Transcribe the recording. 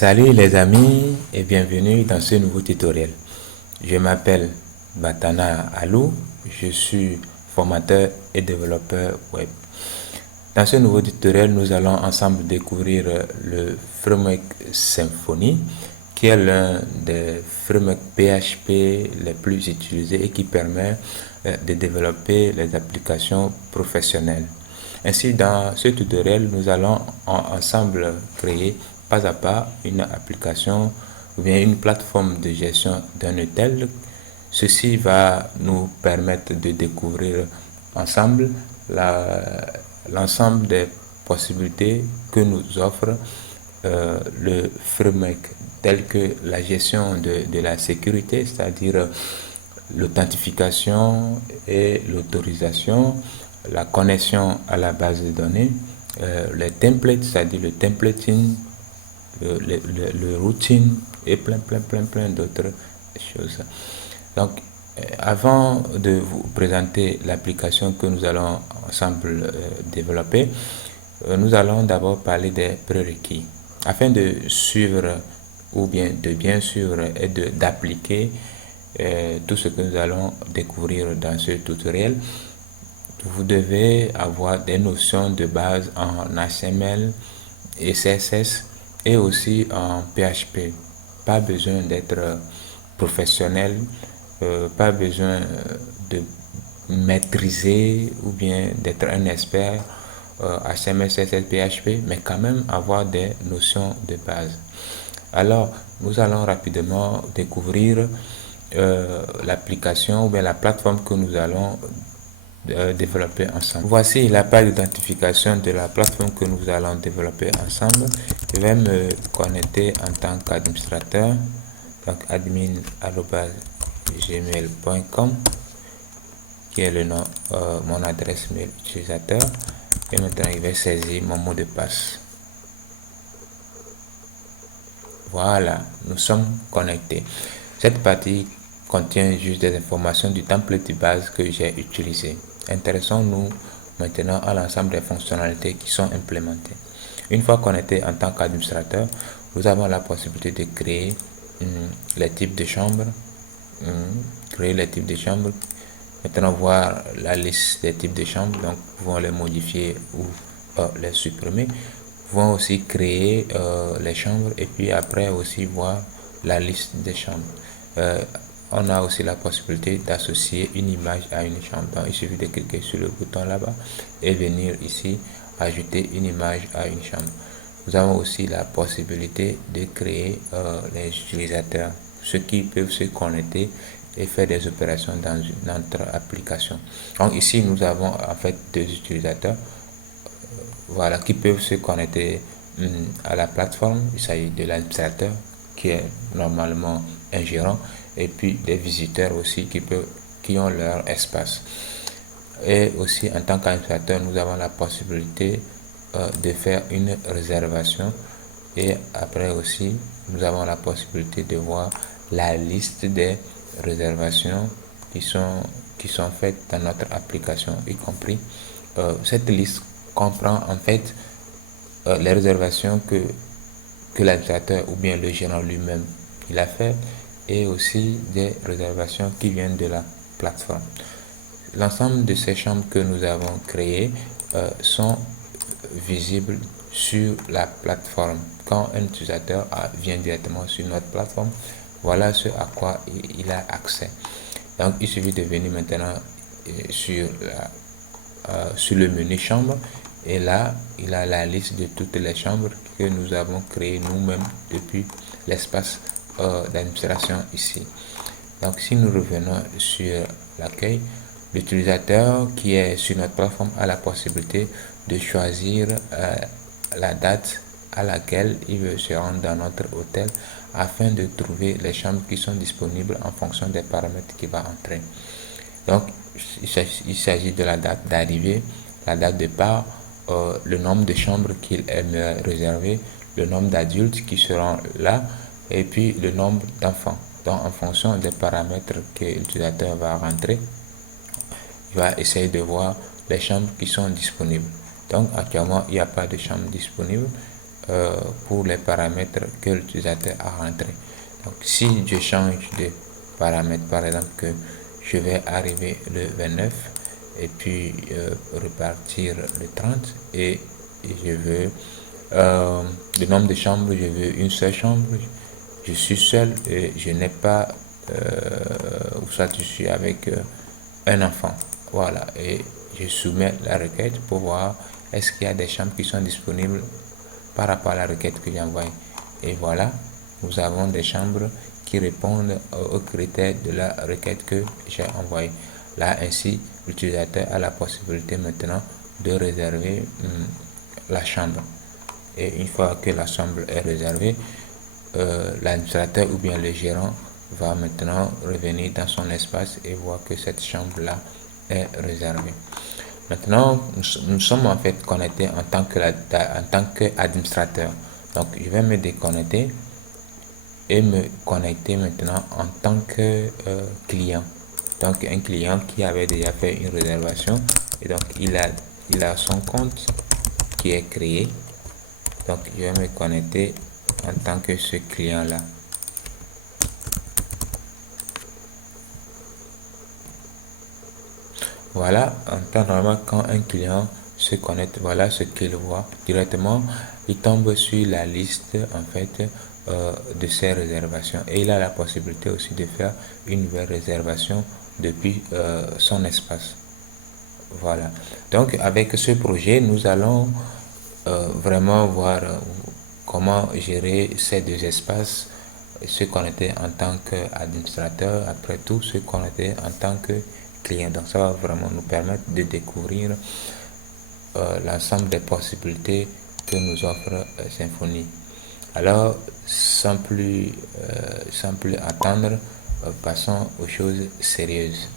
Salut les amis et bienvenue dans ce nouveau tutoriel. Je m'appelle Batana Alou, je suis formateur et développeur web. Dans ce nouveau tutoriel, nous allons ensemble découvrir le framework Symfony, qui est l'un des frameworks PHP les plus utilisés et qui permet de développer les applications professionnelles. Ainsi, dans ce tutoriel, nous allons ensemble créer pas à pas une application ou bien une plateforme de gestion d'un hôtel. Ceci va nous permettre de découvrir ensemble l'ensemble des possibilités que nous offre le framework, tel que la gestion de la sécurité, c'est-à-dire l'authentification et l'autorisation, la connexion à la base de données, les templates, c'est-à-dire le templating, le routine et plein d'autres choses. Donc, avant de vous présenter l'application que nous allons ensemble développer, nous allons d'abord parler des prérequis. Afin de suivre ou bien de bien suivre et d'appliquer tout ce que nous allons découvrir dans ce tutoriel, vous devez avoir des notions de base en HTML et CSS et aussi en PHP. Pas besoin d'être professionnel, pas besoin de maîtriser ou bien d'être un expert HTML, CSS, PHP, mais quand même avoir des notions de base. Alors, nous allons rapidement découvrir l'application ou bien la plateforme que nous allons développer ensemble. Voici la page d'identification de la plateforme que nous allons développer ensemble. Je vais me connecter en tant qu'administrateur, donc admin@gmail.com, qui est le nom, mon adresse mail utilisateur. Et maintenant, je vais saisir mon mot de passe. Voilà, nous sommes connectés. Cette partie contient juste des informations du template de base que j'ai utilisé. Intéressons-nous maintenant à l'ensemble des fonctionnalités qui sont implémentées. Une fois connecté en tant qu'administrateur, nous avons la possibilité de créer les types de chambres, maintenant voir la liste des types de chambres, donc nous pouvons les modifier ou les supprimer. Nous pouvons aussi créer les chambres et puis après aussi voir la liste des chambres. On a aussi la possibilité d'associer une image à une chambre. Donc, il suffit de cliquer sur le bouton là-bas et venir ici ajouter une image à une chambre. Nous avons aussi la possibilité de créer les utilisateurs, ceux qui peuvent se connecter et faire des opérations dans notre application. Donc ici, nous avons en fait deux utilisateurs voilà, qui peuvent se connecter à la plateforme. Il s'agit de l'administrateur qui est normalement un gérant et puis des visiteurs aussi qui ont leur espace. Et aussi en tant qu'administrateur, nous avons la possibilité de faire une réservation et après aussi nous avons la possibilité de voir la liste des réservations qui sont faites dans notre application, y compris cette liste comprend en fait les réservations que l'administrateur ou bien le gérant lui-même il a fait et aussi des réservations qui viennent de la plateforme. L'ensemble de ces chambres que nous avons créées sont visibles sur la plateforme. Quand un utilisateur vient directement sur notre plateforme, voilà ce à quoi il a accès. Donc il suffit de venir maintenant sur le menu chambre et là il a la liste de toutes les chambres que nous avons créées nous-mêmes depuis l'espace d'administration ici. Donc si nous revenons sur l'accueil, l'utilisateur qui est sur notre plateforme a la possibilité de choisir la date à laquelle il veut se rendre dans notre hôtel afin de trouver les chambres qui sont disponibles en fonction des paramètres qu'il va entrer. Donc il s'agit de la date d'arrivée, la date de départ, le nombre de chambres qu'il aimerait réserver, le nombre d'adultes qui seront là et puis le nombre d'enfants. Donc en fonction des paramètres que l'utilisateur va rentrer, il va essayer de voir les chambres qui sont disponibles. Donc actuellement il n'y a pas de chambre disponible. pour les paramètres que l'utilisateur a rentrés. Donc si je change de paramètre, par exemple que je vais arriver le 29 et puis repartir le 30 et je veux le nombre de chambres, je veux une seule chambre, je suis seul et je n'ai pas, ou soit je suis avec un enfant. Voilà, et je soumets la requête pour voir est-ce qu'il y a des chambres qui sont disponibles par rapport à la requête que j'ai envoyée. Et voilà, nous avons des chambres qui répondent aux critères de la requête que j'ai envoyée. Là, ainsi, l'utilisateur a la possibilité maintenant de réserver la chambre. Et une fois que la chambre est réservée, l'administrateur ou bien le gérant va maintenant revenir dans son espace et voir que cette chambre-là est réservée. Maintenant, nous sommes en fait connectés en tant qu'administrateur. Donc, je vais me déconnecter et me connecter maintenant en tant que client. Donc, un client qui avait déjà fait une réservation et donc il a son compte qui est créé. Donc, je vais me connecter en tant que ce client-là. Voilà, en temps normal, quand un client se connecte, voilà ce qu'il voit directement. Il tombe sur la liste en fait de ses réservations et il a la possibilité aussi de faire une nouvelle réservation depuis son espace. Voilà. Donc avec ce projet, nous allons vraiment voir comment gérer ces deux espaces, se connecter en tant qu'administrateur, après tout se connecter en tant que client. Donc ça va vraiment nous permettre de découvrir l'ensemble des possibilités que nous offre Symfony. Alors, sans plus attendre, passons aux choses sérieuses.